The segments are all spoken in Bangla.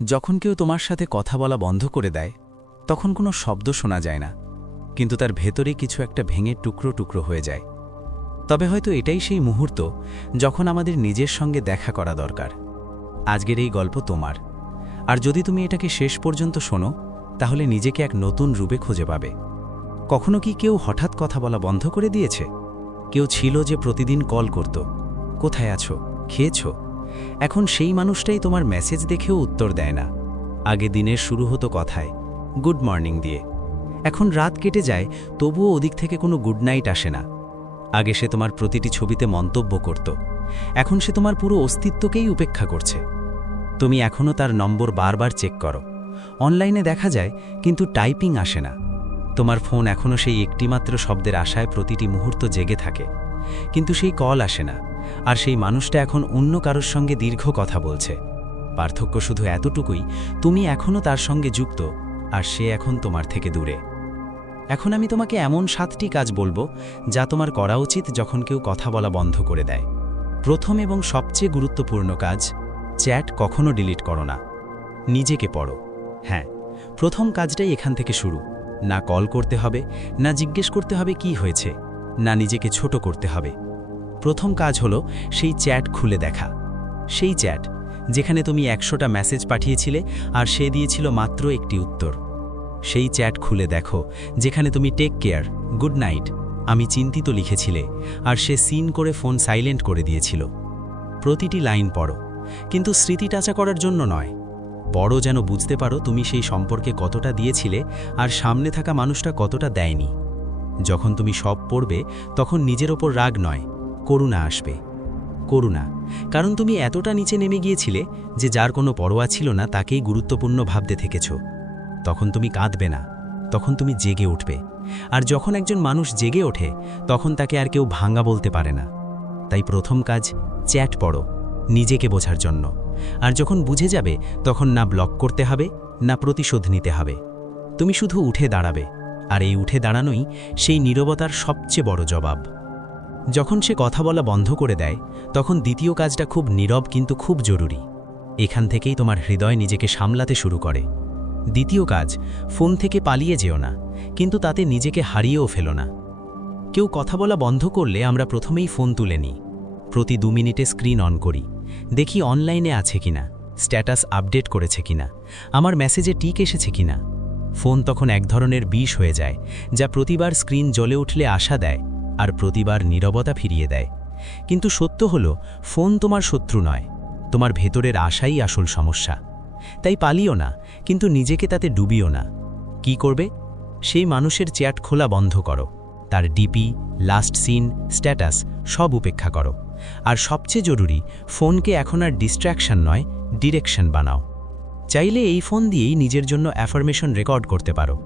যখন কেউ তোমার সাথে কথা বলা বন্ধ করে দেয় তখন কোনো শব্দ শোনা যায় না, কিন্তু তার ভেতরে কিছু একটা ভেঙে টুকরো টুকরো হয়ে যায়। তবে হয়তো এটাই সেই মুহূর্ত যখন আমাদের নিজের সঙ্গে দেখা করা দরকার। আজকের এই গল্প তোমার, আর যদি তুমি এটাকে শেষ পর্যন্ত শোনো তাহলে নিজেকে এক নতুন রূপে খুঁজে পাবে। কখনো কি কেউ হঠাৎ কথা বলা বন্ধ করে দিয়েছে? কেউ ছিল যে প্রতিদিন কল করত, কোথায় আছো, খেয়েছো? এখন সেই মানুষটাই তোমার মেসেজ দেখেও উত্তর দেয় না। আগে দিনের শুরু হতো কথায় গুড মর্নিং দিয়ে, এখন রাত কেটে যায় তবুও ওদিক থেকে কোনো গুড নাইট আসে না। আগে সে তোমার প্রতিটি ছবিতে মন্তব্য করত, এখন সে তোমার পুরো অস্তিত্বকেই উপেক্ষা করছে। তুমি এখনও তার নম্বর বারবার চেক করো, অনলাইনে দেখা যায় কিন্তু টাইপিং আসে না। তোমার ফোন এখনও সেই একটিমাত্র শব্দের আশায় প্রতিটি মুহূর্ত জেগে থাকে, কিন্তু সেই কল আসে না, আর সেই মানুষটা এখন অন্য কারোর সঙ্গে দীর্ঘ কথা বলছে। পার্থক্য শুধু এতটুকুই, তুমি এখনও তার সঙ্গে যুক্ত, আর সে এখন তোমার থেকে দূরে। এখন আমি তোমাকে এমন 7টি কাজ বলবো যা তোমার করা উচিত যখন কেউ কথা বলা বন্ধ করে দেয়। প্রথম এবং সবচেয়ে গুরুত্বপূর্ণ কাজ, চ্যাট কখনো ডিলিট করো না। নিজেকে পড়ো। হ্যাঁ, প্রথম কাজটাই এখান থেকে শুরু। না কল করতে হবে, না জিজ্ঞেস করতে হবে কি হয়েছে, না নিজেকে ছোট করতে হবে। প্রথম কাজ হলো সেই চ্যাট খুলে দেখা। সেই চ্যাট যেখানে তুমি 100টা মেসেজ পাঠিয়েছিলে আর সে দিয়েছিল মাত্র একটি উত্তর। সেই চ্যাট খুলে দেখো যেখানে তুমি টেক কেয়ার, গুড নাইট, আমি চিন্তিত লিখেছিলে আর সে সিন করে ফোন সাইলেন্ট করে দিয়েছিল। প্রতিটি লাইন পড়ো, কিন্তু স্মৃতি টাচা করার জন্য নয়। পড়ো যেন বুঝতে পারো তুমি সেই সম্পর্কে কতটা দিয়েছিলে আর সামনে থাকা মানুষটা কতটা দেয়নি। যখন তুমি সব পড়বে তখন নিজের ওপর রাগ নয়, করুণা আসবে। করুণা, কারণ তুমি এতটা নিচে নেমে গিয়েছিলে যে যার কোনো পরোয়া ছিল না তাকেই গুরুত্বপূর্ণ ভাবতে থেকেছ। তখন তুমি কাঁদবে না, তখন তুমি জেগে উঠবে। আর যখন একজন মানুষ জেগে ওঠে তখন তাকে আর কেউ ভাঙা বলতে পারে না। তাই প্রথম কাজ, চ্যাট পড়ো, নিজেকে বোঝার জন্য। আর যখন বুঝে যাবে তখন না ব্লক করতে হবে, না প্রতিশোধ নিতে হবে। তুমি শুধু উঠে দাঁড়াবে, আর এই উঠে দাঁড়ানোই সেই নীরবতার সবচেয়ে বড় জবাব। যখন সে কথা বলা বন্ধ করে দেয় তখন দ্বিতীয় কাজটা খুব নীরব কিন্তু খুব জরুরি। এখান থেকেই তোমার হৃদয় নিজেকে সামলাতে শুরু করে। দ্বিতীয় কাজ, ফোন থেকে পালিয়ে যেও না, কিন্তু তাতে নিজেকে হারিয়েও ফেলো না। কেউ কথা বলা বন্ধ করলে আমরা প্রথমেই ফোন তুলে নিই। প্রতি 2 মিনিটে স্ক্রিন অন করি, দেখি অনলাইনে আছে কিনা, স্ট্যাটাস আপডেট করেছে কিনা, আমার মেসেজে টিক এসেছে কিনা। ফোন তখন এক ধরনের বিষ হয়ে যায়, যা প্রতিবার স্ক্রিন জ্বলে উঠলে আশা দেয় আর প্রতিবার নীরবতা ফিরিয়ে দেয়। কিন্তু সত্য হলো, ফোন তোমার শত্রু নয়, তোমার ভেতরের আশাই আসল সমস্যা। তাই পালিও না, কিন্তু নিজেকে তাতে ডুবিও না। কি করবে? সেই মানুষের চ্যাট খোলা বন্ধ করো, তার ডিপি, লাস্ট সিন, স্ট্যাটাস সব উপেক্ষা করো। আর সবচেয়ে জরুরি, ফোনকে এখন আর ডিস্ট্র্যাকশন নয়, ডিরেকশন বানাও। চাইলে এই ফোন দিয়েই নিজের জন্য অ্যাফার্মেশন রেকর্ড করতে পারো,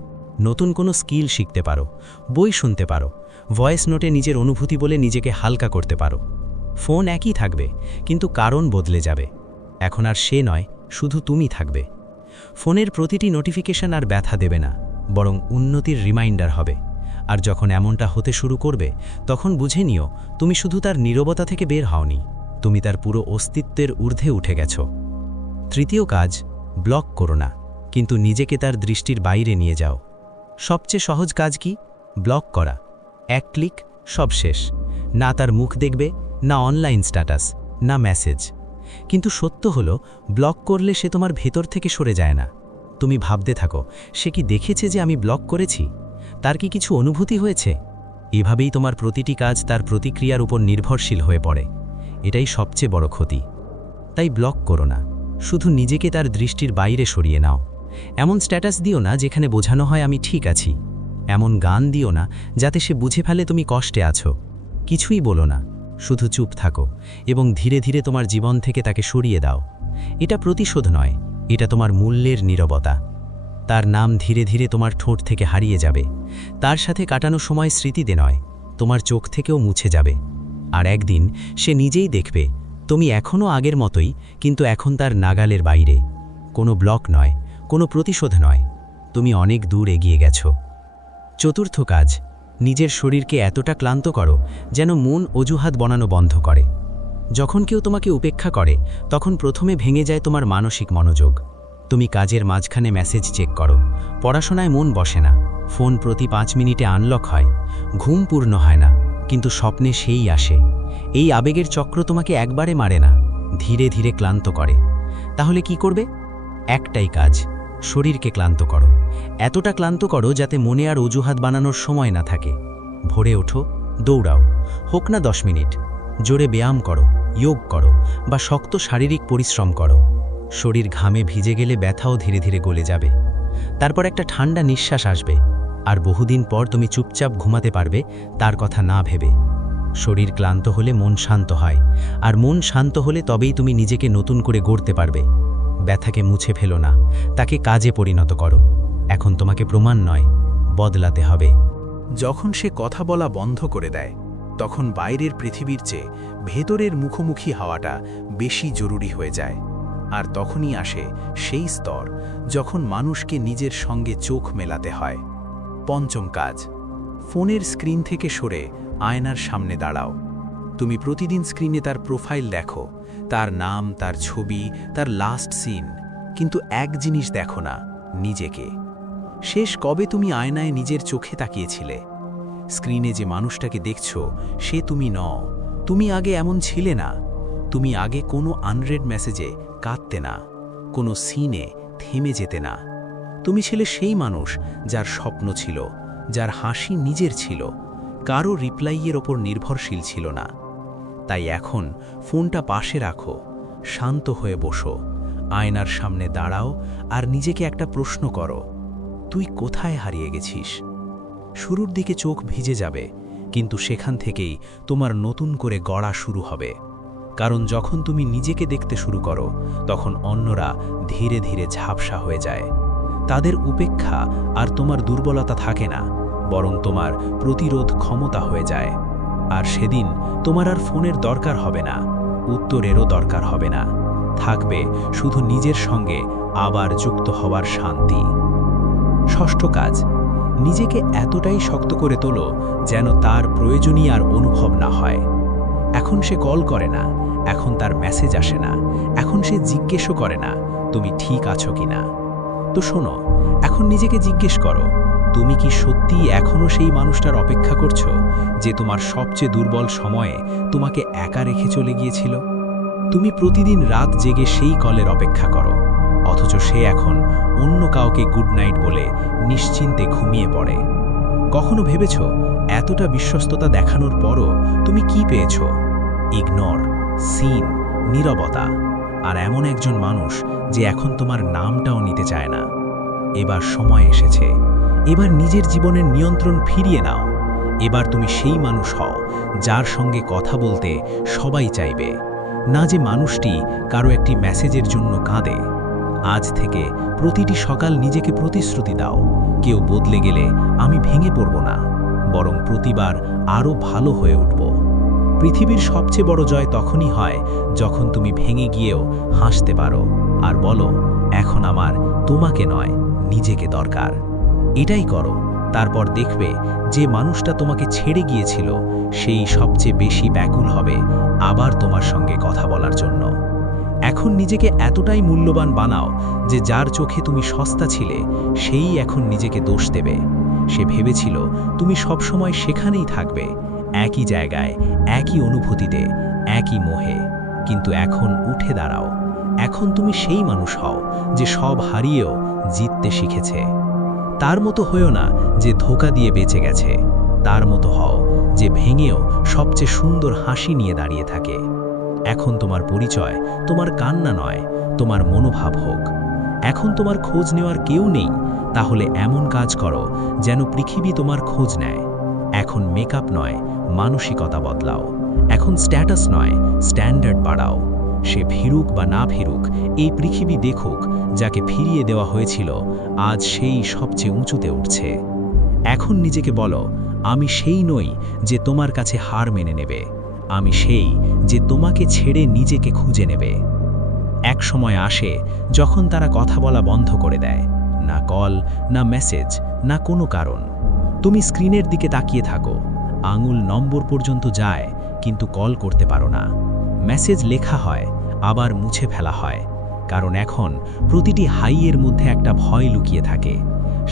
নতুন কোনো স্কিল শিখতে পারো, বই শুনতে পারো, ভয়েস নোটে নিজের অনুভূতি বলে নিজেকে হালকা করতে পারো। ফোন একই থাকবে, কিন্তু কারণ বদলে যাবে। এখন আর সে নয়, শুধু তুমি থাকবে। ফোনের প্রতিটি নোটিফিকেশন আর ব্যথা দেবে না, বরং উন্নতির রিমাইন্ডার হবে। আর যখন এমনটা হতে শুরু করবে তখন বুঝে নিও তুমি শুধু তার নীরবতা থেকে বের হওনি, তুমি তার পুরো অস্তিত্বের ঊর্ধ্বে উঠে গেছ। তৃতীয় কাজ, ব্লক করো না, কিন্তু নিজেকে তার দৃষ্টির বাইরে নিয়ে যাও। সবচেয়ে সহজ কাজ কি? ব্লক করা। এক ক্লিক, সব শেষ। না তার মুখ দেখবে, না অনলাইন স্ট্যাটাস, না মেসেজ। কিন্তু সত্য হলো, ব্লক করলে সে তোমার ভেতর থেকে সরে যায় না। তুমি ভাবতে থাকো, সে কি দেখেছে যে আমি ব্লক করেছি? তার কি কিছু অনুভূতি হয়েছে? এভাবেই তোমার প্রতিটি কাজ তার প্রতিক্রিয়ার উপর নির্ভরশীল হয়ে পড়ে। এটাই সবচেয়ে বড় ক্ষতি। তাই ব্লক করো না, শুধু নিজেকে তার দৃষ্টির বাইরে সরিয়ে নাও। এমন স্ট্যাটাস দিও না যেখানে বোঝানো হয় আমি ঠিক আছি। এমন গান দিও না যাতে সে বুঝে ফেলে তুমি কষ্টে আছো। কিছুই বলো না, শুধু চুপ থাকো এবং ধীরে ধীরে তোমার জীবন থেকে তাকে সরিয়ে দাও। এটা প্রতিশোধ নয়, এটা তোমার মূল্যের নীরবতা। তার নাম ধীরে ধীরে তোমার ঠোঁট থেকে হারিয়ে যাবে। তার সাথে কাটানো সময় স্মৃতিতে নয়, তোমার চোখ থেকেও মুছে যাবে। আর একদিন সে নিজেই দেখবে তুমি এখনও আগের মতোই, কিন্তু এখন তার নাগালের বাইরে। কোনো ব্লক নয়, কোনো প্রতিশোধ নয়, তুমি অনেক দূর এগিয়ে গেছো। চতুর্থ কাজ, নিজের শরীরকে এতটা ক্লান্ত করো যেন মন অজুহাত বানানো বন্ধ করে। যখন কেউ তোমাকে উপেক্ষা করে তখন প্রথমে ভেঙে যায় তোমার মানসিক মনোযোগ। তুমি কাজের মাঝখানে মেসেজ চেক করো, পড়াশোনায় মন বসে না, ফোন প্রতি 5 মিনিটে আনলক হয়, ঘুম পূর্ণ হয় না, কিন্তু স্বপ্নে সেই আসে। এই আবেগের চক্র তোমাকে একবারে মারে না, ধীরে ধীরে ক্লান্ত করে। তাহলে কি করবে? একটাই কাজ, শরীরকে ক্লান্ত করো। এতটা ক্লান্ত করো যাতে মনে আর অজুহাত বানানোর সময় না থাকে। ভোরে ওঠো, দৌড়াও, হোক না 10 মিনিট, জোরে ব্যায়াম করো, যোগ করো বা শক্ত শারীরিক পরিশ্রম করো। শরীর ঘামে ভিজে গেলে ব্যথাও ধীরে ধীরে গলে যাবে। তারপর একটা ঠান্ডা নিঃশ্বাস আসবে, আর বহুদিন পর তুমি চুপচাপ ঘুমাতে পারবে, তার কথা না ভেবে। শরীর ক্লান্ত হলে মন শান্ত হয়, আর মন শান্ত হলে তবেই তুমি নিজেকে নতুন করে গড়তে পারবে। ব্যথাকে মুছে ফেলো না, তাকে কাজে পরিণত করো। এখন তোমাকে প্রমাণ নয়, বদলাতে হবে। যখন সে কথা বলা বন্ধ করে দেয়, তখন বাইরের পৃথিবীর চেয়ে ভেতরের মুখোমুখি হওয়াটা বেশি জরুরি হয়ে যায়। আর তখনই আসে সেই স্তর যখন মানুষকে নিজের সঙ্গে চোখ মেলাতে হয়। পঞ্চম কাজ, ফোনের স্ক্রিন থেকে সরে আয়নার সামনে দাঁড়াও। তুমি প্রতিদিন স্ক্রিনে তার প্রোফাইল দেখো, তার নাম, তার ছবি, তার লাস্ট সিন, কিন্তু এক জিনিস দেখো না, নিজেকে। শেষ কবে তুমি আয়নায় নিজের চোখে তাকিয়েছিলে? স্ক্রিনে যে মানুষটাকে দেখছো সে তুমি নও। তুমি আগে এমন ছিলে না। তুমি আগে কোনো আনরেড মেসেজে কাঁদতে না, কোনো সিনে থেমে যেতে না। তুমি ছিলে সেই মানুষ যার স্বপ্ন ছিল, যার হাসি নিজের ছিল, কারো রিপ্লাইয়ের ওপর নির্ভরশীল ছিল না। তাই এখন ফোনটা পাশে রাখো, শান্ত হয়ে বসো, আয়নার সামনে দাঁড়াও আর নিজেকে একটা প্রশ্ন করো, তুই কোথায় হারিয়ে গেছিস? শুরুর দিকে চোখ ভিজে যাবে, কিন্তু সেখান থেকেই তোমার নতুন করে গড়া শুরু হবে। কারণ যখন তুমি নিজেকে দেখতে শুরু করো, তখন অন্যরা ধীরে ধীরে ঝাপসা হয়ে যায়। তাদের উপেক্ষা আর তোমার দুর্বলতা থাকে না, বরং তোমার প্রতিরোধ ক্ষমতা হয়ে যায়। আর সেদিন তোমার আর ফোনের দরকার হবে না, উত্তরেরও দরকার হবে না। থাকবে শুধু নিজের সঙ্গে আবার যুক্ত হওয়ার শান্তি। ষষ্ঠ কাজ, নিজেকে এতটাই শক্ত করে তোলো যেন তার প্রয়োজনই আর অনুভব না হয়। এখন সে কল করে না, এখন তার মেসেজ আসে না, এখন সে জিজ্ঞেসও করে না তুমি ঠিক আছো কিনা। তো শোনো, এখন নিজেকে জিজ্ঞেস করো, তুমি কি সত্যিই এখনও সেই মানুষটার অপেক্ষা করছো যে তোমার সবচেয়ে দুর্বল সময়ে তোমাকে একা রেখে চলে গিয়েছিল? তুমি প্রতিদিন রাত জেগে সেই কলের অপেক্ষা করো, অথচ সে এখন অন্য কাউকে গুড নাইট বলে নিশ্চিন্তে ঘুমিয়ে পড়ে। কখনো ভেবেছ এতটা বিশ্বস্ততা দেখানোর পরও তুমি কি পেয়েছ? ইগনোর, সিন, নীরবতা, আর এমন একজন মানুষ যে এখন তোমার নামটাও নিতে চায় না। এবার সময় এসেছে, এবার নিজের জীবনের নিয়ন্ত্রণ ফিরিয়ে নাও। এবার তুমি সেই মানুষ হও যার সঙ্গে কথা বলতে সবাই চাইবে, না যে মানুষটি কারো একটি মেসেজের জন্য কাঁদে। আজ থেকে প্রতিটি সকাল নিজেকে প্রতিশ্রুতি দাও, কেউ বদলে গেলে আমি ভেঙে পড়ব না, বরং প্রতিবার আরও ভালো হয়ে উঠব। পৃথিবীর সবচেয়ে বড় জয় তখনই হয় যখন তুমি ভেঙে গিয়েও হাসতে পারো আর বলো, এখন আমার তোমাকে নয়, নিজেকে দরকার। এটাই করো, তারপর দেখবে যে মানুষটা তোমাকে ছেড়ে গিয়েছিল সেই সবচেয়ে বেশি ব্যাকুল হবে আবার তোমার সঙ্গে কথা বলার জন্য। এখন নিজেকে এতটাই মূল্যবান বানাও যে যার চোখে তুমি সস্তা ছিলে সেই এখন নিজেকে দোষ দেবে। সে ভেবেছিল তুমি সবসময় সেখানেই থাকবে, একই জায়গায়, একই অনুভূতিতে, একই মোহে। কিন্তু এখন উঠে দাঁড়াও, এখন তুমি সেই মানুষ হও যে সব হারিয়েও জিততে শিখেছে। তার মতো হয়েও না যে ধোঁকা দিয়ে বেঁচে গেছে, তার মতো হও যে ভেঙেও সবচেয়ে সুন্দর হাসি নিয়ে দাঁড়িয়ে থাকে। এখন তোমার পরিচয় তোমার কান্না নয়, তোমার মনোভাব হোক। এখন তোমার খোঁজ নেওয়ার কেউ নেই, তাহলে এমন কাজ করো যেন পৃথিবী তোমার খোঁজ নেয়। এখন মেকআপ নয়, মানসিকতা বদলাও। এখন স্ট্যাটাস নয়, স্ট্যান্ডার্ড বাড়াও। সে ফিরুক বা না ফিরুক, এই পৃথিবী দেখুক যাকে ফিরিয়ে দেওয়া হয়েছিল আজ সেই সবচেয়ে উঁচুতে উঠছে। এখন নিজেকে বলো, আমি সেই নই যে তোমার কাছে হার মেনে নেবে, আমি সেই যে তোমাকে ছেড়ে নিজেকে খুঁজে নেবে। এক সময় আসে যখন তারা কথা বলা বন্ধ করে দেয়, না কল, না মেসেজ, না কোনো কারণ। তুমি স্ক্রিনের দিকে তাকিয়ে থাকো, আঙুল নম্বর পর্যন্ত যায় কিন্তু কল করতে পারো না। মেসেজ লেখা হয়, আবার মুছে ফেলা হয়, কারণ এখন প্রতিটি হাইয়ের মধ্যে একটা ভয় লুকিয়ে থাকে।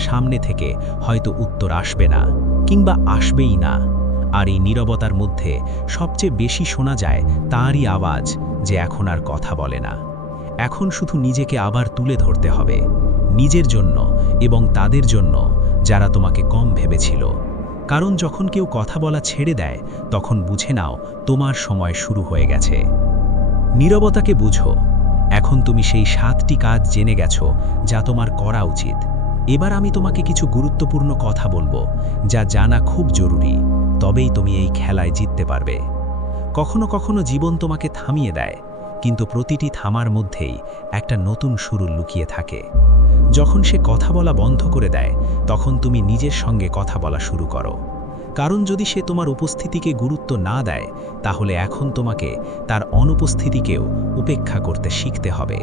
সামনে থেকে হয়তো উত্তর আসবে না, কিংবা আসবেই না। আর এই নীরবতার মধ্যে সবচেয়ে বেশি শোনা যায় তারই আওয়াজ, যে এখন আর কথা বলে না। এখন শুধু নিজেকে আবার তুলে ধরতে হবে, নিজের জন্য এবং তাদের জন্য যারা তোমাকে কম ভেবেছিল। কারণ যখন কেউ কথা বলা ছেড়ে দেয়, তখন বুঝে নাও তোমার সময় শুরু হয়ে গেছে। নীরবতাকে বুঝো। এখন তুমি সেই 7টি কাজ জেনে গেছো যা তোমার করা উচিত। এবার আমি তোমাকে কিছু গুরুত্বপূর্ণ কথা বলবো, যা জানা খুব জরুরি, তবেই তুমি এই খেলায় জিততে পারবে। কখনো কখনো জীবন তোমাকে থামিয়ে দেয়, কিন্তু প্রতিটি থামার মধ্যেই একটা নতুন শুরু লুকিয়ে থাকে। যখন সে কথা বলা বন্ধ করে দেয়, তখন তুমি নিজের সঙ্গে কথা বলা শুরু করো। কারণ যদি সে তোমার উপস্থিতিকে গুরুত্ব না দেয়, তাহলে এখন তোমাকে তার অনুপস্থিতিকেও উপেক্ষা করতে শিখতে হবে।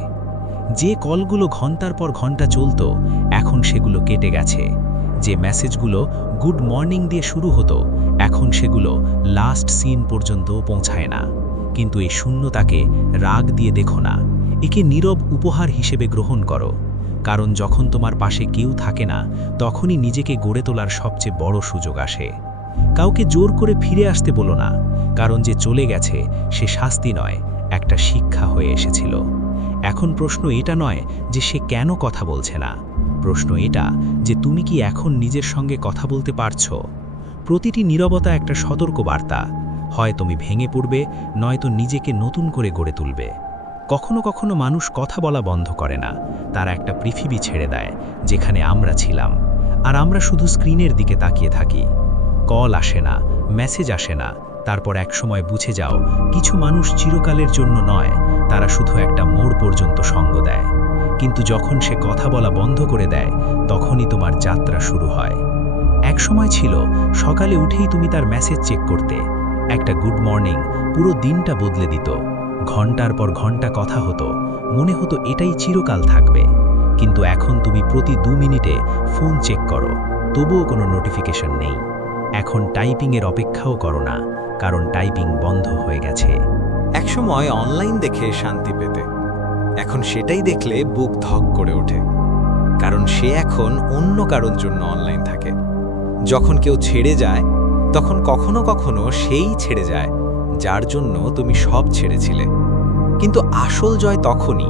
যে কলগুলো ঘন্টার পর ঘন্টা চলতো, এখন সেগুলো কেটে গেছে। যে মেসেজগুলো গুড মর্নিং দিয়ে শুরু হতো, এখন সেগুলো লাস্ট সিন পর্যন্ত পৌঁছায় না। কিন্তু এই শূন্যতাকে রাগ দিয়ে দেখো না, একে নীরব উপহার হিসেবে গ্রহণ করো। কারণ যখন তোমার পাশে কেউ থাকে না, তখনই নিজেকে গড়ে তোলার সবচেয়ে বড় সুযোগ আসে। কাউকে জোর করে ফিরে আসতে বলো না, কারণ যে চলে গেছে সে শাস্তি নয়, একটা শিক্ষা হয়ে এসেছিল। এখন প্রশ্ন এটা নয় যে সে কেন কথা বলছে না, প্রশ্ন এটা যে তুমি কি এখন নিজের সঙ্গে কথা বলতে পারছো। প্রতিটি নীরবতা একটা সতর্ক বার্তা, হয় তুমি ভেঙে পড়বে, নয়তো নিজেকে নতুন করে গড়ে তুলবে। কখনো কখনো মানুষ কথা বলা বন্ধ করে না, তারা একটা পৃথিবী ছেড়ে দেয় যেখানে আমরা ছিলাম, আর আমরা শুধু স্ক্রিনের দিকে তাকিয়ে থাকি। কল আসে না, মেসেজ আসে না, তারপর একসময় বুঝে যাও কিছু মানুষ চিরকালের জন্য নয়, তারা শুধু একটা মোড় পর্যন্ত সঙ্গ দেয়। কিন্তু যখন সে কথা বলা বন্ধ করে দেয়, তখনই তোমার যাত্রা শুরু হয়। এক সময় ছিল সকালে উঠেই তুমি তার মেসেজ চেক করতে। একটা গুড মর্নিং পুরো দিনটা বদলে দিত। ঘন্টার পর ঘন্টা কথা হতো, মনে হতো এটাই চিরকাল থাকবে। কিন্তু এখন তুমি প্রতি 2 মিনিটে ফোন চেক করো, তবুও কোনো নোটিফিকেশন নেই। এখন টাইপিংয়ের অপেক্ষাও করো না, কারণ টাইপিং বন্ধ হয়ে গেছে। একসময় অনলাইন দেখে শান্তি পেতে, এখন সেটাই দেখলে বুক ধক করে ওঠে। কারণ সে এখন অন্য কারোর জন্য অনলাইন থাকে। যখন কেউ ছেড়ে যায়, তখন কখনো কখনো সেই ছেড়ে যায় যার জন্য তুমি সব ছেড়েছিলে। কিন্তু আসল জয় তখনই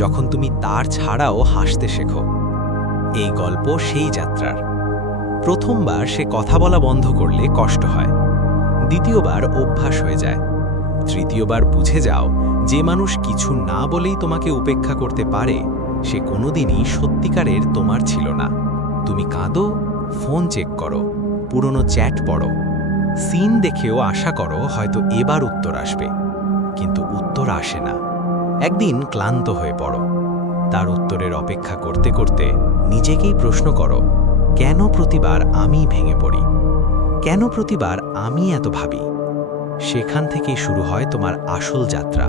যখন তুমি তার ছাড়াও হাসতে শেখো। এই গল্প সেই যাত্রার। প্রথমবার সে কথা বলা বন্ধ করলে কষ্ট হয়, দ্বিতীয়বার অভ্যাস হয়ে যায়, তৃতীয়বার বুঝে যাও যে মানুষ কিছু না বলেই তোমাকে উপেক্ষা করতে পারে, সে কোনোদিনই সত্যিকারের তোমার ছিল না। তুমি কাঁদো, ফোন চেক করো, পুরনো চ্যাট পড়ো, সিন দেখেও আশা করো হয়তো এবার উত্তর আসবে, কিন্তু উত্তর আসে না। একদিন ক্লান্ত হয়ে পড়ো। তার উত্তরের অপেক্ষা করতে করতে নিজেকেই প্রশ্ন করো, কেন প্রতিবার আমি ভেঙে পড়ি? কেন প্রতিবার আমি এত ভাবি? সেখান থেকেই শুরু হয় তোমার আসল যাত্রা।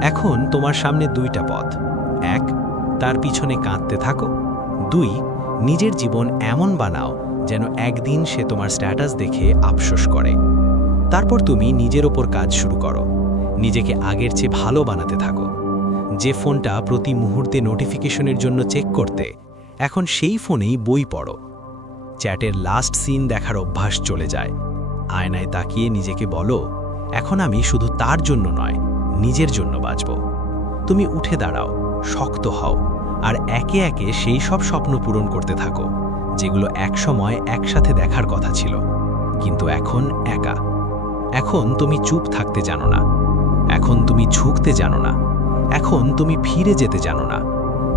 এখন তোমার সামনে 2টা পথ। 1, তার পিছনে কাঁদতে থাকো। 2, নিজের জীবন এমন বানাও যেন একদিন সে তোমার স্ট্যাটাস দেখে আফসোস করে। তারপর তুমি নিজের ওপর কাজ শুরু করো, নিজেকে আগের চেয়ে ভালো বানাতে থাকো। যে ফোনটা প্রতি মুহূর্তে নোটিফিকেশনের জন্য চেক করতে, এখন সেই ফোনেই বই পড়ো। চ্যাটের লাস্ট সিন দেখার অভ্যাস চলে যায়। আয়নায় তাকিয়ে নিজেকে বলো, এখন আমি শুধু তার জন্য নয়, নিজের জন্য বাঁচব। তুমি উঠে দাঁড়াও, শক্ত হও, আর একে একে সেই সব স্বপ্ন পূরণ করতে থাকো যেগুলো একসময় একসাথে দেখার কথা ছিল, কিন্তু এখন একা। এখন তুমি চুপ থাকতে জানো না, এখন তুমি ঝুঁকতে জানো না, এখন তুমি ফিরে যেতে জানো না।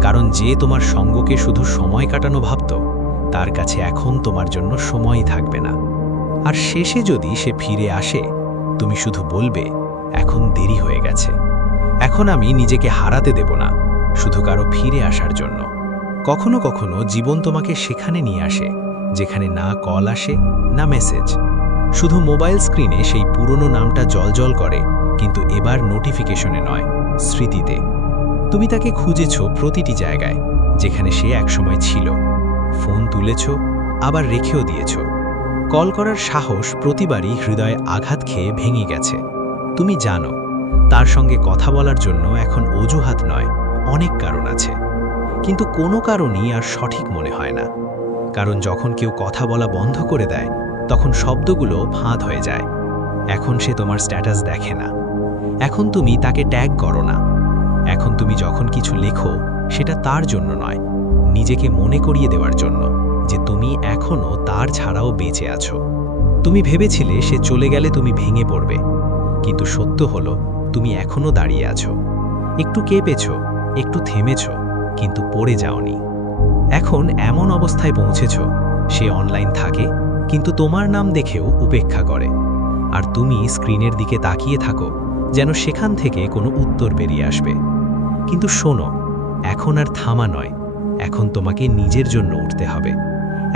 কারণ যে তোমার সঙ্গকে শুধু সময় কাটানো ভাবত, তার কাছে এখন তোমার জন্য সময়ই থাকবে না। আর শেষে যদি সে ফিরে আসে, তুমি শুধু বলবে, এখন দেরি হয়ে গেছে। এখন আমি নিজেকে হারাতে দেব না, শুধু কারো ফিরে আসার জন্য। কখনো কখনো জীবন তোমাকে সেখানে নিয়ে আসে যেখানে না কল আসে, না মেসেজ, শুধু মোবাইল স্ক্রিনে সেই পুরনো নামটা জ্বলজ্বল করে, কিন্তু এবার নোটিফিকেশনে নয়, স্মৃতিতে। তুমি তাকে খুঁজেছ প্রতিটি জায়গায় যেখানে সে একসময় ছিল। ফোন তুলেছ, আবার রেখেও দিয়েছ। কল করার সাহস প্রতিবারই হৃদয়ে আঘাত খেয়ে ভেঙে গেছে। তুমি জানো তার সঙ্গে কথা বলার জন্য এখন অজুহাত নয়, অনেক কারণ আছে, কিন্তু কোনো কারণই আর সঠিক মনে হয় না। কারণ যখন কেউ কথা বলা বন্ধ করে দেয়, তখন শব্দগুলো ফাঁদ হয়ে যায়। এখন সে তোমার স্ট্যাটাস দেখে না, এখন তুমি তাকে ট্যাগ করো না, এখন তুমি যখন কিছু লেখো সেটা তার জন্য নয়, নিজেকে মনে করিয়ে দেওয়ার জন্য যে তুমি এখনও তার ছাড়াও বেঁচে আছো। তুমি ভেবেছিলে সে চলে গেলে তুমি ভেঙে পড়বে, কিন্তু সত্য হলো তুমি এখনও দাঁড়িয়ে আছো। একটু কেঁপেছ, একটু থেমেছ, কিন্তু পড়ে যাওনি। এখন এমন অবস্থায় পৌঁছেছ, সে অনলাইন থাকে কিন্তু তোমার নাম দেখেও উপেক্ষা করে, আর তুমি স্ক্রিনের দিকে তাকিয়ে থাকো যেন সেখান থেকে কোনো উত্তর বেরিয়ে আসবে। কিন্তু শোনো, এখন আর থামা নয়, এখন তোমাকে নিজের জন্য উঠতে হবে।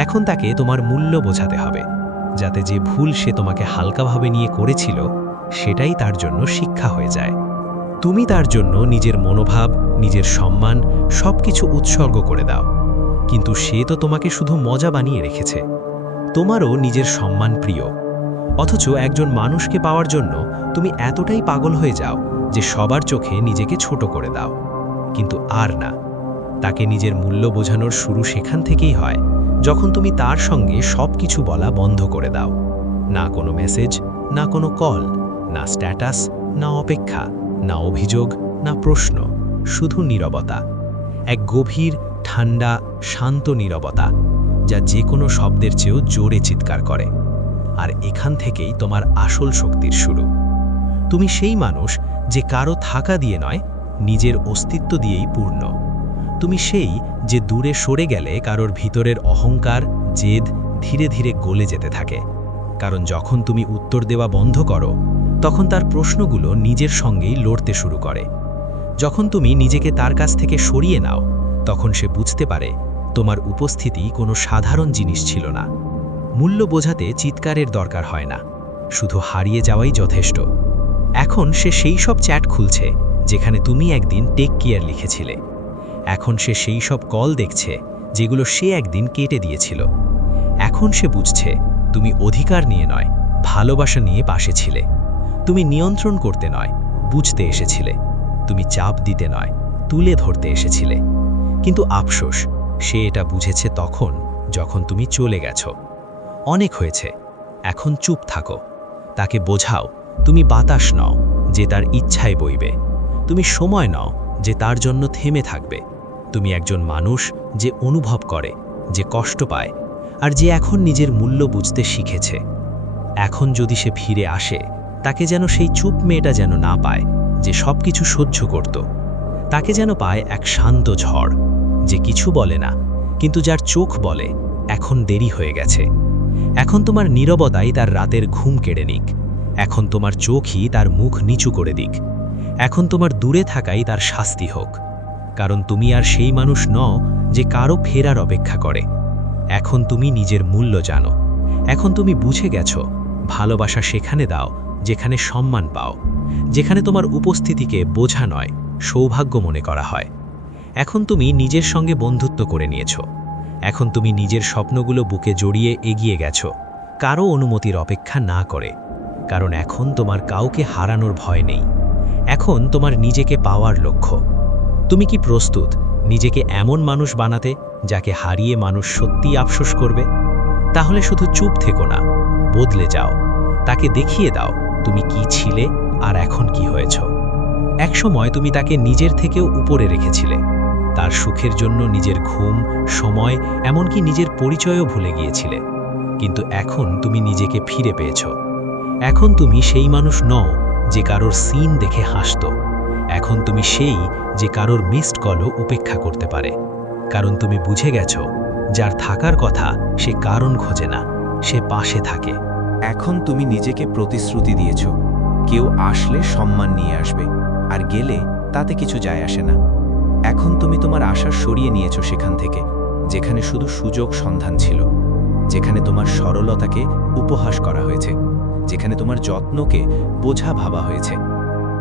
এখন তাকে তোমার মূল্য বোঝাতে হবে, যাতে যে ভুল সে তোমাকে হালকাভাবে নিয়ে করেছিল সেটাই তার জন্য শিক্ষা হয়ে যায়। তুমি তার জন্য নিজের মনোভাব, নিজের সম্মান সবকিছু উৎসর্গ করে দাও, কিন্তু সে তো তোমাকে শুধু মজা বানিয়ে রেখেছে। তোমারও নিজের সম্মান প্রিয়, অথচ একজন মানুষকে পাওয়ার জন্য তুমি এতটাই পাগল হয়ে যাও যে সবার চোখে নিজেকে ছোট করে দাও। কিন্তু আর না, তাকে নিজের মূল্য বোঝানোর শুরু সেখান থেকেই হয় যখন তুমি তার সঙ্গে সবকিছু বলা বন্ধ করে দাও। না কোনো মেসেজ, না কোনো কল, না স্ট্যাটাস, না অপেক্ষা, না অভিযোগ, না প্রশ্ন, শুধু নীরবতা। এক গভীর, ঠান্ডা, শান্ত নীরবতা, যা যে কোনো শব্দের চেয়েও জোরে চিৎকার করে। আর এখান থেকেই তোমার আসল শক্তির শুরু। তুমি সেই মানুষ যে কারো থাকা দিয়ে নয়, নিজের অস্তিত্ব দিয়েই পূর্ণ। তুমি সেই যে দূরে সরে গেলে কারোর ভিতরের অহংকার, জেদ ধীরে ধীরে গলে যেতে থাকে। কারণ যখন তুমি উত্তর দেওয়া বন্ধ করো, তখন তার প্রশ্নগুলো নিজের সঙ্গেই লড়তে শুরু করে। যখন তুমি নিজেকে তার কাছ থেকে সরিয়ে নাও, তখন সে বুঝতে পারে তোমার উপস্থিতি কোনো সাধারণ জিনিস ছিল না। মূল্য বোঝাতে চিৎকারের দরকার হয় না, শুধু হারিয়ে যাওয়াই যথেষ্ট। এখন সে সেই সব চ্যাট খুলছে যেখানে তুমি একদিন টেক কেয়ার লিখেছিলে। এখন সে সেই সব কল দেখছে যেগুলো সে একদিন কেটে দিয়েছিল। এখন সে বুঝছে তুমি অধিকার নিয়ে নয়, ভালোবাসা নিয়ে পাশে ছিলে। তুমি নিয়ন্ত্রণ করতে নয়, বুঝতে এসেছিলে। তুমি চাপ দিতে নয়, তুলে ধরতে এসেছিলে। কিন্তু আফসোস, সে এটা বুঝেছে তখন যখন তুমি চলে গেছো। অনেক হয়েছে, এখন চুপ থাকো। তাকে বোঝাও তুমি বাতাস নও যে তার ইচ্ছায় বইবে। তুমি সময় নও যে তার জন্য থেমে থাকবে। তুমি একজন মানুষ যে অনুভব করে, যে কষ্ট পায়, আর যে এখন নিজের মূল্য বুঝতে শিখেছে। এখন যদি সে ফিরে আসে, তাকে যেন সেই চুপ মেয়েটা যেন না পায় যে সব কিছু সহ্য করত। তাকে যেন পায় এক শান্ত ঝড়, যে কিছু বলে না, কিন্তু যার চোখ বলে এখন দেরি হয়ে গেছে। এখন তোমার নীরবতাই তার রাতের ঘুম কেড়ে নিক। এখন তোমার চোখই তার মুখ নিচু করে দিক। এখন তোমার দূরে থাকাই তার শাস্তি হোক। কারণ তুমি আর সেই মানুষ নও যে কারো ফেরার অপেক্ষা করে। এখন তুমি নিজের মূল্য জানো। এখন তুমি বুঝে গেছো ভালোবাসা সেখানে দাও যেখানে সম্মান পাও, যেখানে তোমার উপস্থিতিকে বোঝা নয়, সৌভাগ্য মনে করা হয়। এখন তুমি নিজের সঙ্গে বন্ধুত্ব করে নিয়েছো। এখন তুমি নিজের স্বপ্নগুলো বুকে জড়িয়ে এগিয়ে গেছো, কারো অনুমতির অপেক্ষা না করে। কারণ এখন তোমার কাউকে হারানোর ভয় নেই। এখন তোমার নিজেকে পাওয়ার লক্ষ্য। তুমি কি প্রস্তুত নিজেকে এমন মানুষ বানাতে যাকে হারিয়ে মানুষ সত্যিই আফসোস করবে? তাহলে শুধু চুপ থেকো না, বদলে যাও। তাকে দেখিয়ে দাও তুমি কি ছিলে আর এখন কি হয়েছ। একসময় তুমি তাকে নিজের থেকেও উপরে রেখেছিলে। তার সুখের জন্য নিজের ঘুম, সময়, এমনকি নিজের পরিচয়ও ভুলে গিয়েছিলে। কিন্তু এখন তুমি নিজেকে ফিরে পেয়েছ। এখন তুমি সেই মানুষ নও যে কারোর সিন দেখে হাসত। এখন তুমি সেই যে কারোর মিসড কলও উপেক্ষা করতে পারে। কারণ তুমি বুঝে গেছ যার থাকার কথা সে কারণ খোঁজে না, সে পাশে থাকে। এখন তুমি নিজেকে প্রতিশ্রুতি দিয়েছ, কেউ আসলে সম্মান নিয়ে আসবে, আর গেলে তাতে কিছু যায় আসে না। এখন তুমি তোমার আশা সরিয়ে নিয়েছ সেখান থেকে, যেখানে শুধু সুযোগ সন্ধান ছিল, যেখানে তোমার সরলতাকে উপহাস করা হয়েছে, যেখানে তোমার যত্নকে বোঝা ভাবা হয়েছে।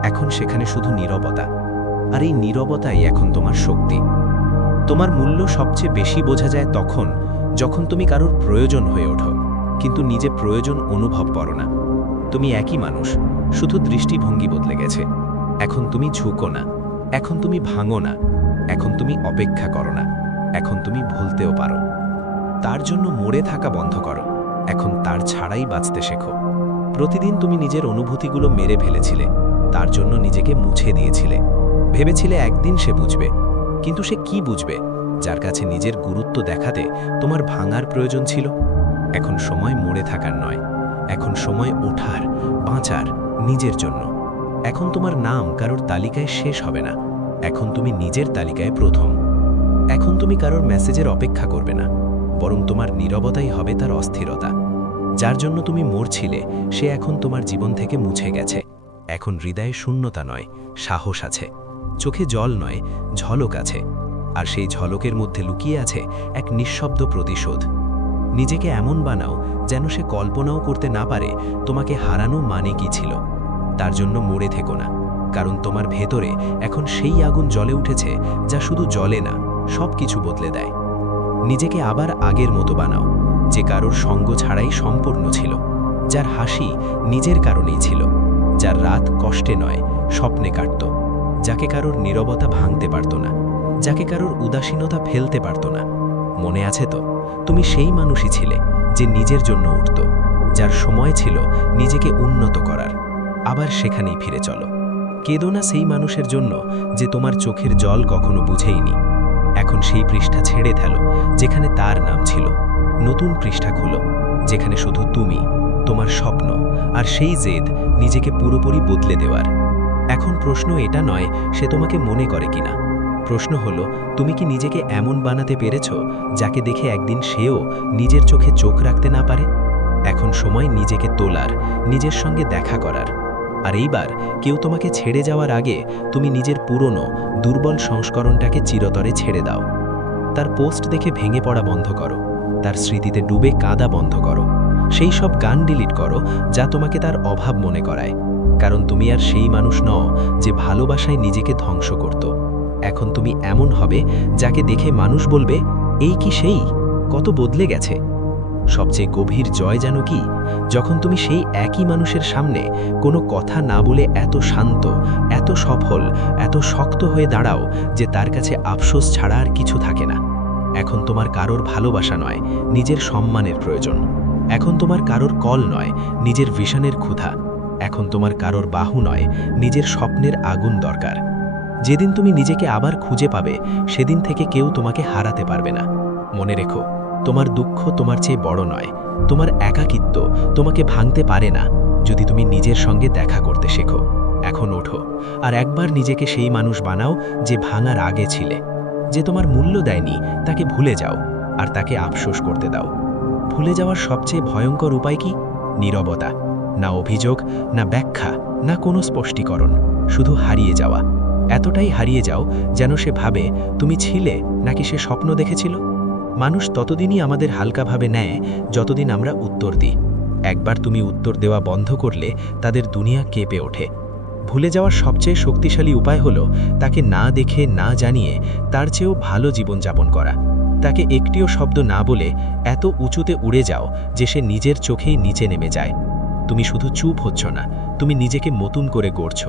এখন সেখানে শুধু নীরবতা, আর এই নীরবতাই এখন তোমার শক্তি। তোমার মূল্য সবচেয়ে বেশি বোঝা যায় তখন যখন তুমি কারোর প্রয়োজন হয়ে ওঠো, কিন্তু নিজে প্রয়োজন অনুভব করো না। তুমি একই মানুষ, শুধু দৃষ্টিভঙ্গি বদলে গেছে। এখন তুমি ঝুঁকো না, এখন তুমি ভাঙো না, এখন তুমি অপেক্ষা করো না, এখন তুমি ভুলতেও পারো। তার জন্য মরে থাকা বন্ধ করো, এখন তার ছাড়াই বাঁচতে শেখো। প্রতিদিন তুমি নিজের অনুভূতিগুলো মেরে ফেলেছিলে, তার জন্য নিজেকে মুছে দিয়েছিলে। ভেবেছিলে একদিন সে বুঝবে, কিন্তু সে কি বুঝবে যার কাছে নিজের গুরুত্ব দেখাতে তোমার ভাঙার প্রয়োজন ছিল? এখন সময় মরে থাকার নয়, এখন সময় ওঠার, বাঁচার, নিজের জন্য। এখন তোমার নাম কারোর তালিকায় শেষ হবে না, এখন তুমি নিজের তালিকায় প্রথম। এখন তুমি কারোর মেসেজের অপেক্ষা করবে না, বরং তোমার নীরবতাই হবে তার অস্থিরতা। যার জন্য তুমি মরছিলে সে এখন তোমার জীবন থেকে মুছে গেছে। এখন হৃদয়ে শূন্যতা নয়, সাহস আছে। চোখে জল নয়, ঝলক আছে। আর সেই ঝলকের মধ্যে লুকিয়ে আছে এক নিঃশব্দ প্রতিশোধ। নিজেকে এমন বানাও যেন সে কল্পনাও করতে না পারে তোমাকে হারানো মানে কি ছিল। তার জন্য মরে থেকো না, কারণ তোমার ভেতরে এখন সেই আগুন জ্বলে উঠেছে যা শুধু জ্বলে না, সব কিছু বদলে দেয়। নিজেকে আবার আগের মতো বানাও, যে কারোর সঙ্গ ছাড়াই সম্পূর্ণ ছিল, যার হাসি নিজের কারণেই ছিল, যার রাত কষ্টে নয় স্বপ্নে কাটত, যাকে কারোর নীরবতা ভাঙতে পারত না, যাকে কারোর উদাসীনতা ফেলতে পারত না। মনে আছে তো, তুমি সেই মানুষই ছিলে যে নিজের জন্য উঠত, যার সময় ছিল নিজেকে উন্নত করার। আবার সেখানেই ফিরে চলো। কেঁদো না সেই মানুষের জন্য যে তোমার চোখের জল কখনো বুঝেইনি। এখন সেই পৃষ্ঠা ছেড়ে ফেলো যেখানে তার নাম ছিল। নতুন পৃষ্ঠা খুলো যেখানে শুধু তুমি, তোমার স্বপ্ন আর সেই জেদ নিজেকে পুরোপুরি বদলে দেওয়ার। এখন প্রশ্ন এটা নয় সে তোমাকে মনে করে কিনা, প্রশ্ন হলো তুমি কি নিজেকে এমন বানাতে পেরেছ যাকে দেখে একদিন সেও নিজের চোখে চোখ রাখতে না পারে? এখন সময় নিজেকে তোলার, নিজের সঙ্গে দেখা করার। আর এইবার কেউ তোমাকে ছেড়ে যাওয়ার আগে তুমি নিজের পুরনো দুর্বল সংস্করণটাকে চিরতরে ছেড়ে দাও। তার পোস্ট দেখে ভেঙে পড়া বন্ধ করো, তার স্মৃতিতে ডুবে কাঁদা বন্ধ করো, সেই সব গান ডিলিট করো যা তোমাকে তার অভাব মনে করায়। কারণ তুমি আর সেই মানুষ নও যে ভালোবাসায় নিজেকে ধ্বংস করত। এখন তুমি এমন হবে যাকে দেখে মানুষ বলবে, এই কি সেই, কত বদলে গেছে। সবচেয়ে গভীর জয় যেন কি, যখন তুমি সেই একই মানুষের সামনে কোনো কথা না বলে এত শান্ত, এত সফল, এত শক্ত হয়ে দাঁড়াও যে তার কাছে আফসোস ছাড়া আর কিছু থাকে না। এখন তোমার কারোর ভালোবাসা নয়, নিজের সম্মানের প্রয়োজন। এখন তোমার কারোর কল নয়, নিজের ভিশনের ক্ষুধা। এখন তোমার কারোর বাহু নয়, নিজের স্বপ্নের আগুন দরকার। যেদিন তুমি নিজেকে আবার খুঁজে পাবে সেদিন থেকে কেউ তোমাকে হারাতে পারবে না। মনে রেখো, তোমার দুঃখ তোমার চেয়ে বড় নয়, তোমার একাকিত্ব তোমাকে ভাঙতে পারে না যদি তুমি নিজের সঙ্গে দেখা করতে শেখো। এখন ওঠো আর একবার নিজেকে সেই মানুষ বানাও যে ভাঙার আগে ছিলে। যে তোমার মূল্য দেয়নি তাকে ভুলে যাও আর তাকে আফসোস করতে দাও। ভুলে যাওয়ার সবচেয়ে ভয়ঙ্কর উপায় কি? নীরবতা। না অভিযোগ, না ব্যাখ্যা, না কোনো স্পষ্টীকরণ, শুধু হারিয়ে যাওয়া। এতটাই হারিয়ে যাও যেন সে ভাবে তুমি ছিলে নাকি সে স্বপ্ন দেখেছিল। মানুষ ততদিনই আমাদের হালকাভাবে নেয় যতদিন আমরা উত্তর দিই। একবার তুমি উত্তর দেওয়া বন্ধ করলে তাদের দুনিয়া কেঁপে ওঠে। ভুলে যাওয়ার সবচেয়ে শক্তিশালী উপায় হলো তাকে না দেখে, না জানিয়ে তার চেয়েও ভালো জীবনযাপন করা। তাকে একটিও শব্দ না বলে এত উঁচুতে উড়ে যাও যে সে নিজের চোখেই নিচে নেমে যায়। তুমি শুধু চুপ হচ্ছ না, তুমি নিজেকে নতুন করে গড়ছ।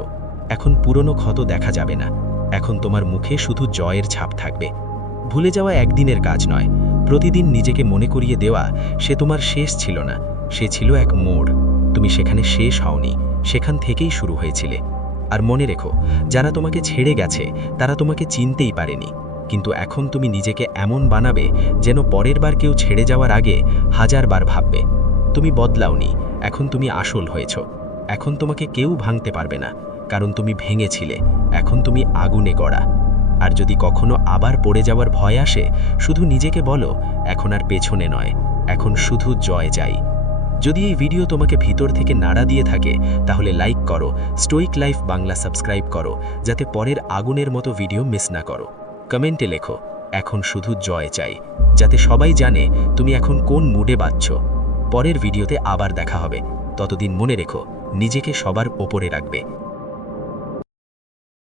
এখন পুরনো ক্ষত দেখা যাবে না, এখন তোমার মুখে শুধু জয়ের ছাপ থাকবে। ভুলে যাওয়া একদিনের কাজ নয়, প্রতিদিন নিজেকে মনে করিয়ে দেওয়া সে তোমার শেষ ছিল না, সে ছিল এক মোড়। তুমি সেখানে শেষ হওনি, সেখান থেকেই শুরু হয়েছিলে। আর মনে রেখো, যারা তোমাকে ছেড়ে গেছে তারা তোমাকে চিনতেই পারেনি, কিন্তু এখন তুমি নিজেকে এমন বানাবে যেন পরের বার কেউ ছেড়ে যাওয়ার আগে 1000 বার ভাববে। তুমি বদলাওনি, এখন তুমি আসল হয়েছ। এখন তোমাকে কেউ ভাঙতে পারবে না, কারণ তুমি ভেঙেছিলে, এখন তুমি আগুনে গড়া। আর যদি কখনো আবার পড়ে যাওয়ার ভয় আসে, শুধু নিজেকে বলো, এখন আর পেছনে নয়, এখন শুধু জয় চাই। যদি এই ভিডিও তোমাকে ভিতর থেকে নাড়া দিয়ে থাকে তাহলে লাইক করো, স্টোইক লাইফ বাংলা সাবস্ক্রাইব করো, যাতে পরের আগুনের মতো ভিডিও মিস না করো। কমেন্টে লেখো, এখন শুধু জয় চাই, যাতে সবাই জানে তুমি এখন কোন মুডে বাঁচছ। পরের ভিডিওতে আবার দেখা হবে, ততদিন মনে রেখো, নিজেকে সবার ওপরে রাখবে।